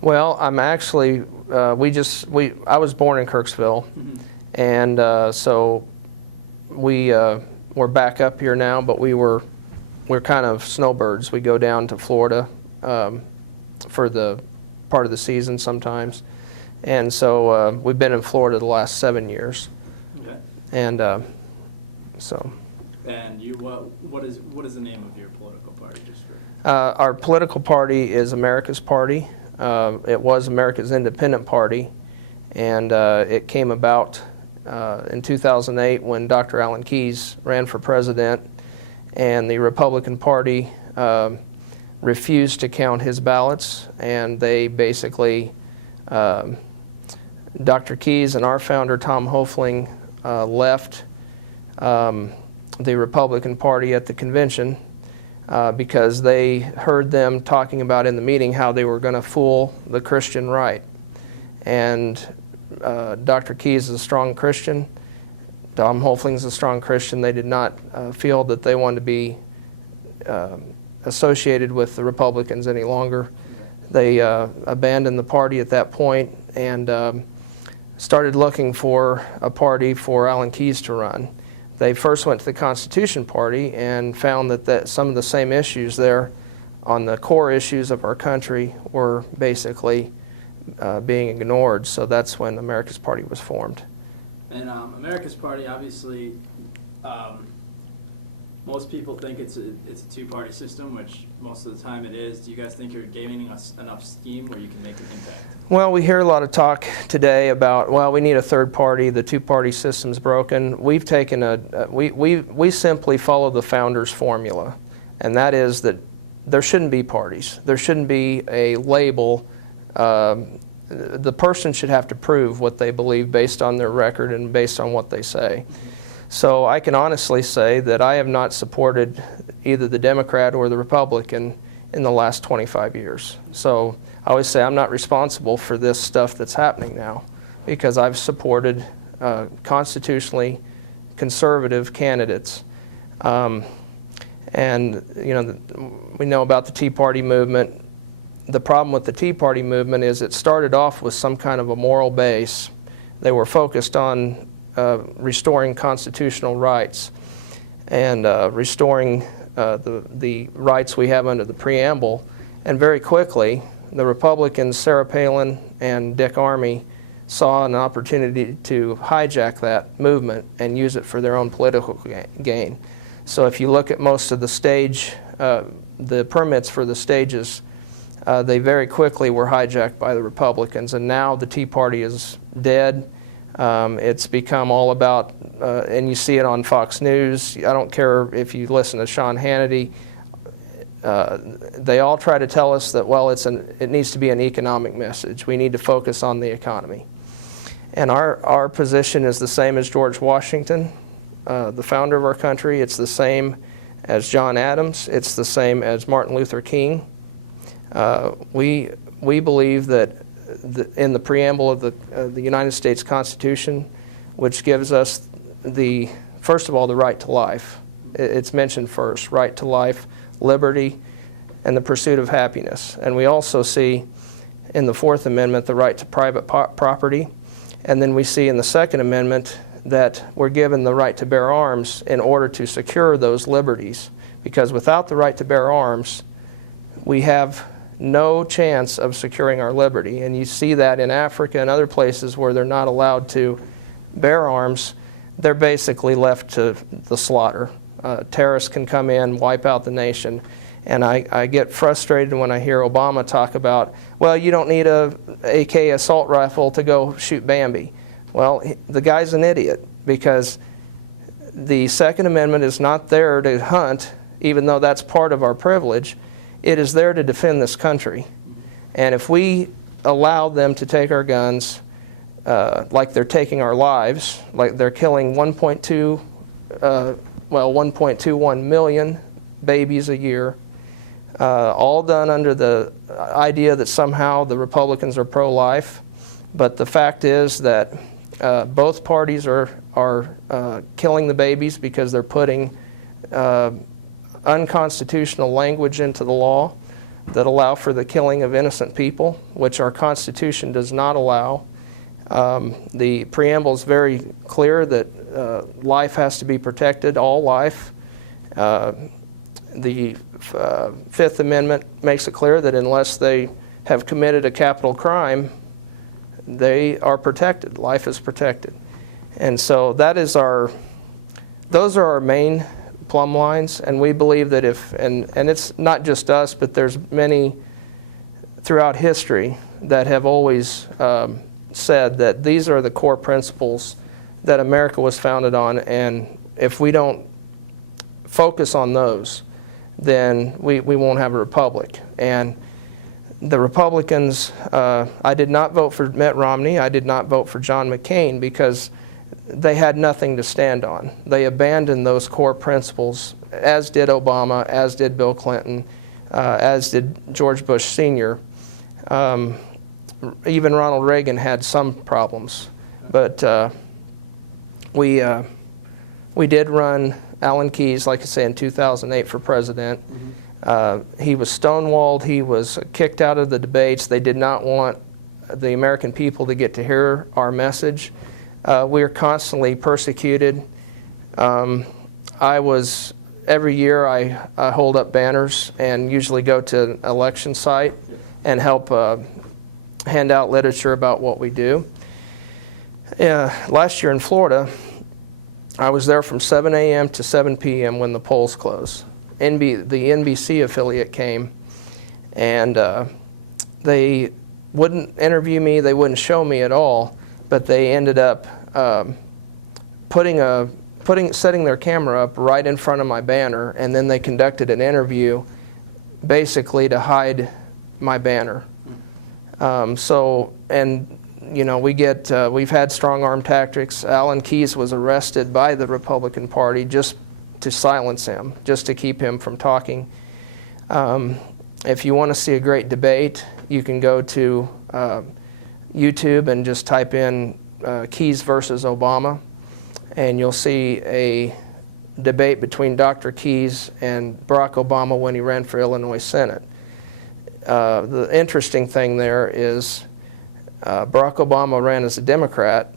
Well, I'm actually, I was born in Kirksville, and so we're back up here now, but we're kind of snowbirds. We go down to Florida for the part of the season sometimes, and so we've been in Florida the last 7 years. Okay. And so. And you, what is the name of your political party? Just for our political party is America's Party. It was America's Independent Party, and it came about in 2008 when Dr. Alan Keyes ran for president, and the Republican Party refused to count his ballots, and they basically, Dr. Keyes and our founder Tom Hoefling left the Republican Party at the convention because they heard them talking about in the meeting how they were going to fool the Christian right. And Dr. Keyes is a strong Christian. Tom Hoefling is a strong Christian. They did not feel that they wanted to be associated with the Republicans any longer. They abandoned the party at that point and started looking for a party for Alan Keyes to run. They first went to the Constitution Party and found that some of the same issues there on the core issues of our country were basically being ignored. So that's when America's Party was formed. And America's Party, obviously, most people think it's a two-party system, which most of the time it is. Do you guys think you're gaining us enough steam where you can make an impact? Well, we hear a lot of talk today about, well, we need a third party, the two-party system's broken. We've taken we simply follow the founders' formula, and that is that there shouldn't be parties. There shouldn't be a label. The person should have to prove what they believe based on their record and based on what they say. So I can honestly say that I have not supported either the Democrat or the Republican in the last 25 years. So I always say I'm not responsible for this stuff that's happening now because I've supported constitutionally conservative candidates. And you know, we know about the Tea Party movement. The problem with the Tea Party movement is it started off with some kind of a moral base. They were focused on restoring constitutional rights and restoring the rights we have under the preamble. And very quickly, the Republicans, Sarah Palin and Dick Armey, saw an opportunity to hijack that movement and use it for their own political gain. So if you look at most of the permits for the stages, they very quickly were hijacked by the Republicans, and now the Tea Party is dead. It's become all about, and you see it on Fox News. I don't care if you listen to Sean Hannity. They all try to tell us that, well, it needs to be an economic message. We need to focus on the economy. And our position is the same as George Washington, the founder of our country. It's the same as John Adams. It's the same as Martin Luther King. We believe that in the preamble of the United States Constitution, which gives us first of all, the right to life. It's mentioned first, right to life, liberty, and the pursuit of happiness. And we also see in the Fourth Amendment the right to private property. And then we see in the Second Amendment that we're given the right to bear arms in order to secure those liberties. Because without the right to bear arms, we have no chance of securing our liberty. And you see that in Africa and other places where they're not allowed to bear arms. They're basically left to the slaughter. Terrorists can come in, wipe out the nation. And I get frustrated when I hear Obama talk about, well, you don't need a AK assault rifle to go shoot Bambi. Well, the guy's an idiot, because the Second Amendment is not there to hunt, even though that's part of our privilege. It is there to defend this country. And if we allow them to take our guns, like they're taking our lives, like they're killing 1.21 million babies a year, all done under the idea that somehow the Republicans are pro-life. But the fact is that both parties are killing the babies because they're putting unconstitutional language into the law. that allow for the killing of innocent people, which our Constitution does not allow. The preamble is very clear that life has to be protected, all life. The Fifth Amendment makes it clear that unless they have committed a capital crime, they are protected. Life is protected. And so those are our main plumb lines, and we believe that and it's not just us, but there's many throughout history that have always said that these are the core principles that America was founded on, and if we don't focus on those, then we won't have a republic. And the Republicans, I did not vote for Mitt Romney, I did not vote for John McCain because they had nothing to stand on. They abandoned those core principles, as did Obama, as did Bill Clinton, as did George Bush Sr. Even Ronald Reagan had some problems, but we did run Alan Keyes, like I say, in 2008 for president. He was stonewalled. He was kicked out of the debates. They did not want the American people to get to hear our message. We are constantly persecuted. Every year I hold up banners and usually go to an election site and help hand out literature about what we do. Last year in Florida, I was there from 7 a.m. to 7 p.m. when the polls closed. The NBC affiliate came, and they wouldn't interview me, they wouldn't show me at all, but they ended up setting their camera up right in front of my banner, and then they conducted an interview basically to hide my banner. We've had strong arm tactics. Alan Keyes was arrested by the Republican Party just to silence him, just to keep him from talking. If you want to see a great debate, you can go to YouTube and just type in Keyes versus Obama, and you'll see a debate between Dr. Keyes and Barack Obama when he ran for Illinois Senate. The interesting thing there is Barack Obama ran as a Democrat.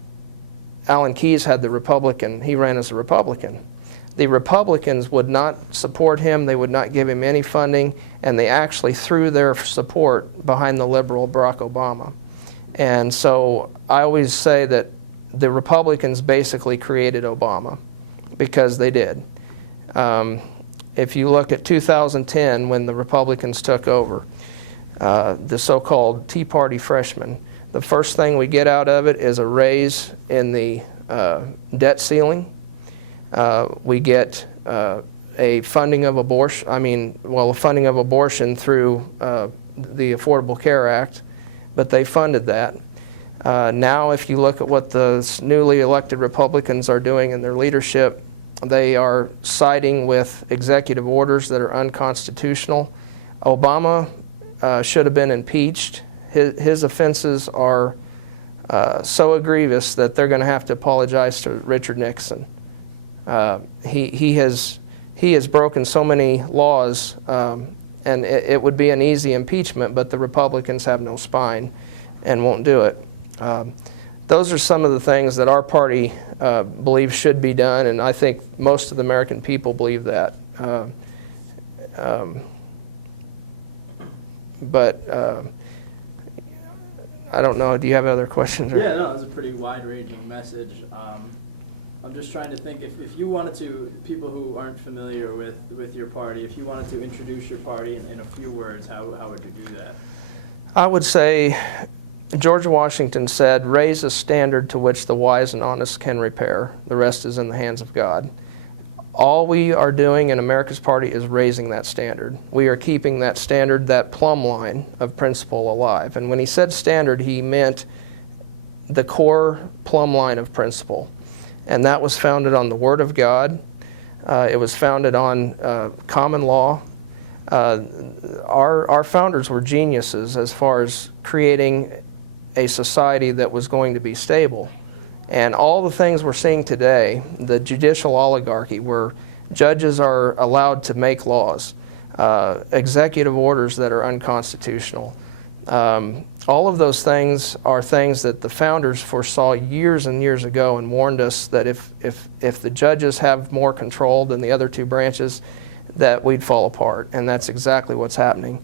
Alan Keyes had the Republican. He ran as a Republican. The Republicans would not support him. They would not give him any funding, and they actually threw their support behind the liberal Barack Obama. And so I always say that the Republicans basically created Obama, because they did. If you look at 2010, when the Republicans took over, the so-called Tea Party freshmen, the first thing we get out of it is a raise in the debt ceiling. We get a funding of abortion, funding of abortion through the Affordable Care Act, but they funded that. Now, if you look at what the newly elected Republicans are doing in their leadership, they are siding with executive orders that are unconstitutional. Obama should have been impeached. His offenses are so egregious that they're going to have to apologize to Richard Nixon. He has broken so many laws, and it would be an easy impeachment, but the Republicans have no spine and won't do it. Those are some of the things that our party believes should be done, and I think most of the American people believe that. I don't know. Do you have other questions? Yeah, no, it's a pretty wide-ranging message. I'm just trying to think, if you wanted to, people who aren't familiar with your party, if you wanted to introduce your party in a few words, how would you do that? I would say George Washington said, "Raise a standard to which the wise and honest can repair. The rest is in the hands of God." All we are doing in America's party is raising that standard. We are keeping that standard, that plumb line of principle alive. And when he said standard, he meant the core plumb line of principle. And that was founded on the Word of God. It was founded on common law. Our founders were geniuses as far as creating a society that was going to be stable. And all the things we're seeing today, the judicial oligarchy, where judges are allowed to make laws, executive orders that are unconstitutional. All of those things are things that the founders foresaw years and years ago and warned us that if the judges have more control than the other two branches, that we'd fall apart. And that's exactly what's happening.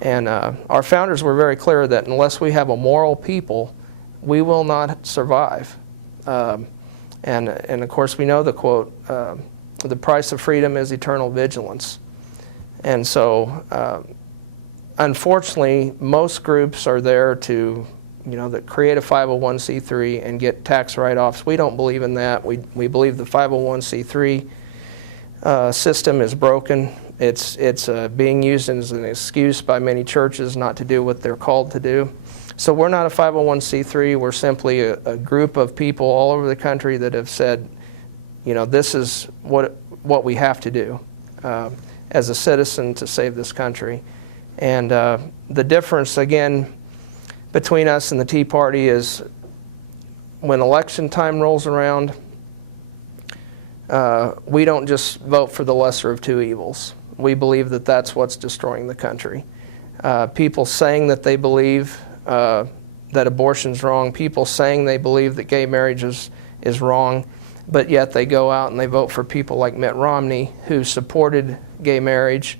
And our founders were very clear that unless we have a moral people, we will not survive. And of course, we know the quote, the price of freedom is eternal vigilance. And so, unfortunately, most groups are there to, that create a 501c3 and get tax write-offs. We don't believe in that. We believe the 501c3 system is broken. It's being used as an excuse by many churches not to do what they're called to do. So we're not a 501c3. We're simply a group of people all over the country that have said, this is what we have to do as a citizen to save this country. And the difference, again, between us and the Tea Party is when election time rolls around, we don't just vote for the lesser of two evils. We believe that that's what's destroying the country. People saying that they believe that abortion's wrong, people saying they believe that gay marriage is wrong, but yet they go out and they vote for people like Mitt Romney, who supported gay marriage,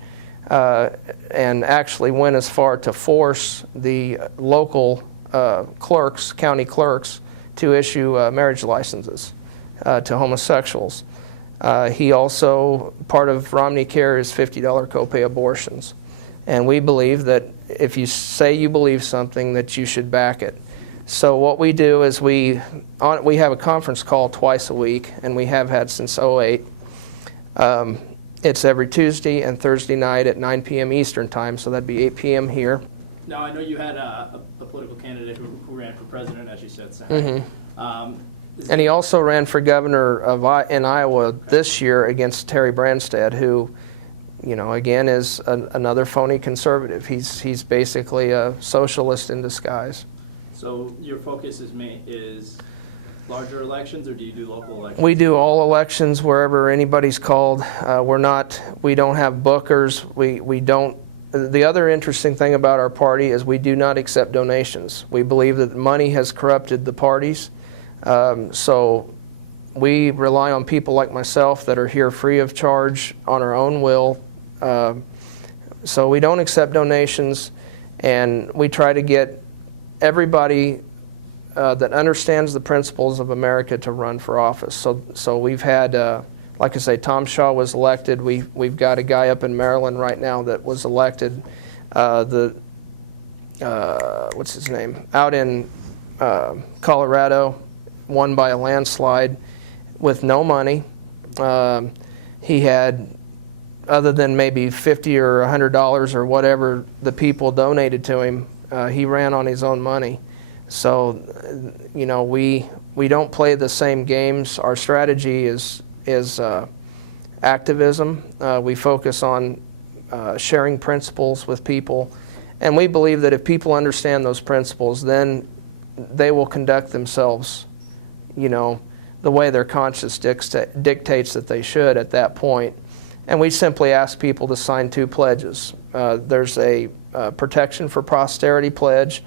and actually went as far to force the local clerks, county clerks, to issue marriage licenses to homosexuals. He also, part of Romney Care is $50 copay abortions. And we believe that if you say you believe something, that you should back it. So what we do is we have a conference call twice a week, and we have had since '08. It's every Tuesday and Thursday night at 9 p.m. Eastern time, so that'd be 8 p.m. here. Now, I know you had a political candidate who ran for president, as you said, Sam. Mm-hmm. And he also ran for governor in Iowa this year against Terry Branstad, who, again, is another phony conservative. He's basically a socialist in disguise. So your focus is larger elections, or do you do local elections? We do all elections wherever anybody's called. We don't have bookers. We don't. The other interesting thing about our party is we do not accept donations. We believe that money has corrupted the parties. So we rely on people like myself that are here free of charge on our own will. So we don't accept donations, and we try to get everybody that understands the principles of America to run for office. So we've had, like I say, Tom Shaw was elected. We've got a guy up in Maryland right now that was elected. What's his name? Out in Colorado, won by a landslide with no money. He had, other than maybe $50 or $100 or whatever the people donated to him, he ran on his own money. So, we don't play the same games. Our strategy is activism. We focus on sharing principles with people, and we believe that if people understand those principles, then they will conduct themselves, the way their conscience dictates that they should at that point. And we simply ask people to sign 2 pledges. There's a Protection for Posterity pledge,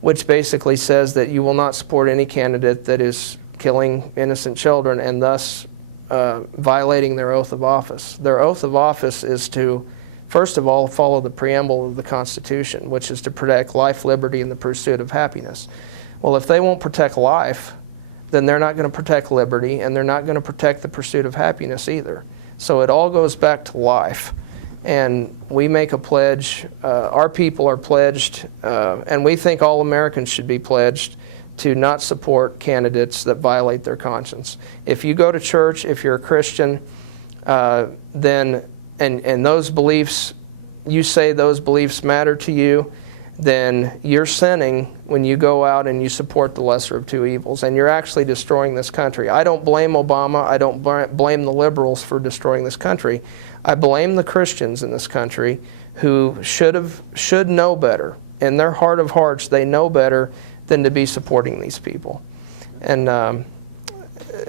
which basically says that you will not support any candidate that is killing innocent children and thus violating their oath of office. Their oath of office is to, first of all, follow the preamble of the Constitution, which is to protect life, liberty, and the pursuit of happiness. Well, if they won't protect life, then they're not going to protect liberty, and they're not going to protect the pursuit of happiness either. So it all goes back to life. And we make a pledge, our people are pledged, and we think all Americans should be pledged to not support candidates that violate their conscience. If you go to church, if you're a Christian, then, and those beliefs, you say those beliefs matter to you, then you're sinning when you go out and you support the lesser of two evils, and you're actually destroying this country. I don't blame Obama. I don't blame the liberals for destroying this country. I blame the Christians in this country who should know better. In their heart of hearts, they know better than to be supporting these people. And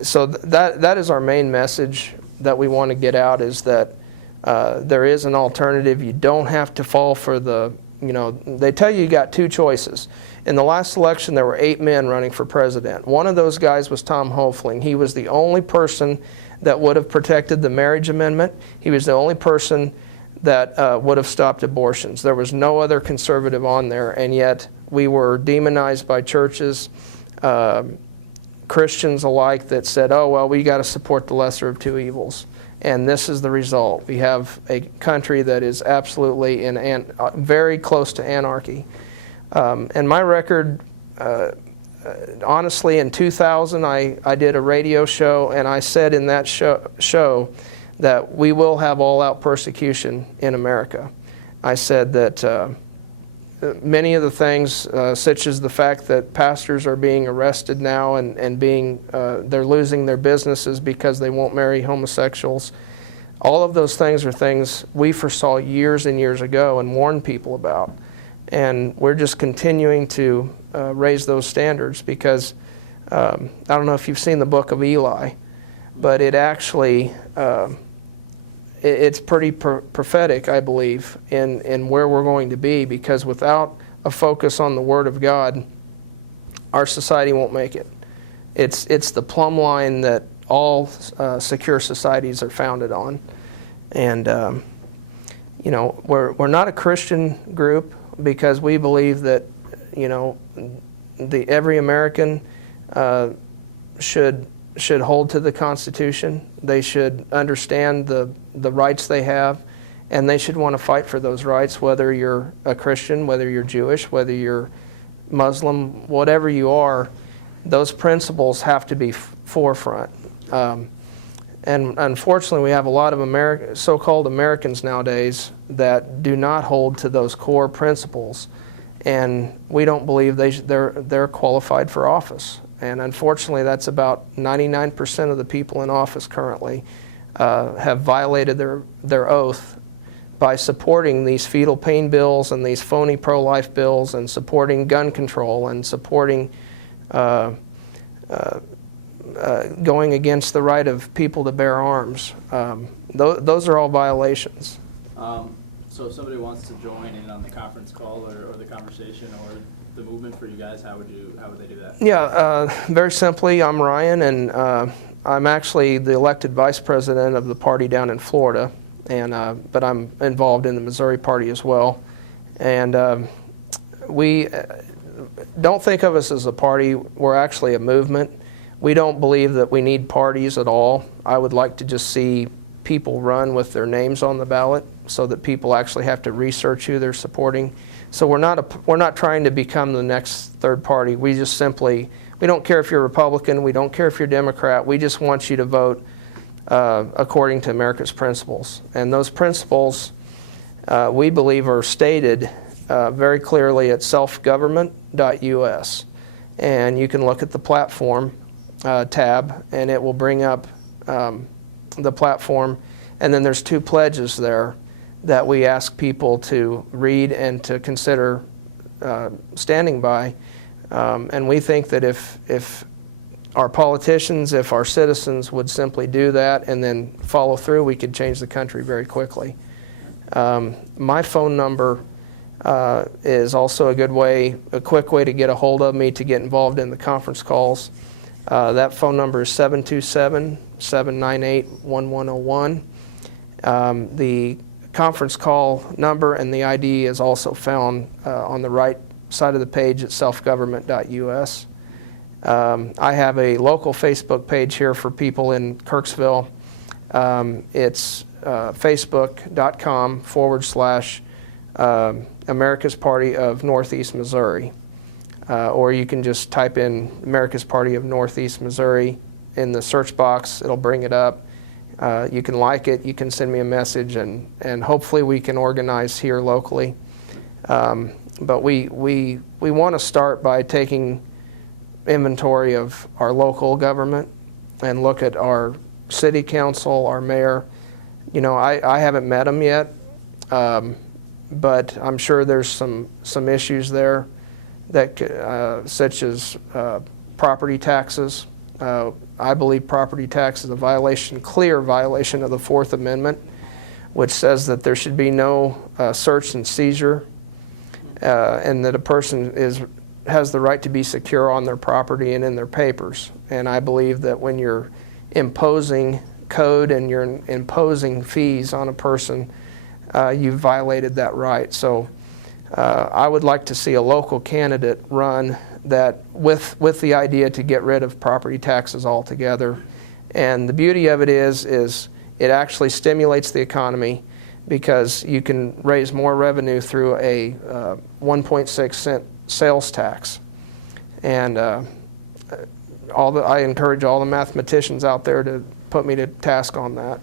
so that is our main message that we want to get out, is that There is an alternative. You don't have to fall for the, they tell you got two choices. In the last election, there were 8 men running for president. One of those guys was Tom Hoefling. He was the only person that would have protected the marriage amendment. He was the only person that would have stopped abortions. There was no other conservative on there, and yet we were demonized by churches, Christians alike, that said, oh, well, we got to support the lesser of two evils. And this is the result. We have a country that is absolutely very close to anarchy. And my record, honestly, in 2000, I did a radio show, and I said in that show that we will have all-out persecution in America. I said that many of the things, such as the fact that pastors are being arrested now and they're losing their businesses because they won't marry homosexuals, all of those things are things we foresaw years and years ago and warned people about. And we're just continuing to raise those standards because I don't know if you've seen the book of Eli, but it actually, it's pretty prophetic, I believe, in where we're going to be, because without a focus on the Word of God, our society won't make it. It's the plumb line that all secure societies are founded on. And, we're not a Christian group, because we believe that, every American should hold to the Constitution. They should understand the rights they have, and they should want to fight for those rights, whether you're a Christian, whether you're Jewish, whether you're Muslim, whatever you are. Those principles have to be forefront. And unfortunately, we have a lot of so-called Americans nowadays that do not hold to those core principles, and we don't believe they're qualified for office. And unfortunately, that's about 99% of the people in office currently have violated their oath by supporting these fetal pain bills and these phony pro-life bills, and supporting gun control, and supporting going against the right of people to bear arms. Those are all violations. So if somebody wants to join in on the conference call or the conversation or the movement for you guys, how would they do that? Yeah, very simply, I'm Ryan, and I'm actually the elected vice president of the party down in Florida, and but I'm involved in the Missouri party as well. And we don't think of us as a party. We're actually a movement. We don't believe that we need parties at all. I would like to just see people run with their names on the ballot, so that people actually have to research who they're supporting. So we're not trying to become the next third party. We just simply, we don't care if you're Republican, we don't care if you're Democrat, we just want you to vote according to America's principles. And those principles, we believe, are stated very clearly at selfgovernment.us. And you can look at the platform tab, and it will bring up the platform. And then there's 2 pledges there that we ask people to read and to consider standing by. And we think that if our politicians, if our citizens would simply do that and then follow through, we could change the country very quickly. My phone number is also a quick way to get a hold of me to get involved in the conference calls. That phone number is 727-798-1101. The conference call number and the ID is also found on the right side of the page at selfgovernment.us. I have a local Facebook page here for people in Kirksville. It's facebook.com/America's Party of Northeast Missouri. Or you can just type in America's Party of Northeast Missouri in the search box. It'll bring it up. You can like it, you can send me a message, and hopefully we can organize here locally. But we want to start by taking inventory of our local government and look at our city council, our mayor. I haven't met him yet, but I'm sure there's some issues there that such as property taxes. I believe property tax is a clear violation of the Fourth Amendment. which says that there should be no search and seizure, and that a person has the right to be secure on their property and in their papers. And I believe that when you're imposing code and you're imposing fees on a person, you've violated that right. So I would like to see a local candidate run that with the idea to get rid of property taxes altogether. And the beauty of it is it actually stimulates the economy, because you can raise more revenue through a 1.6 cent sales tax. And I encourage all the mathematicians out there to put me to task on that.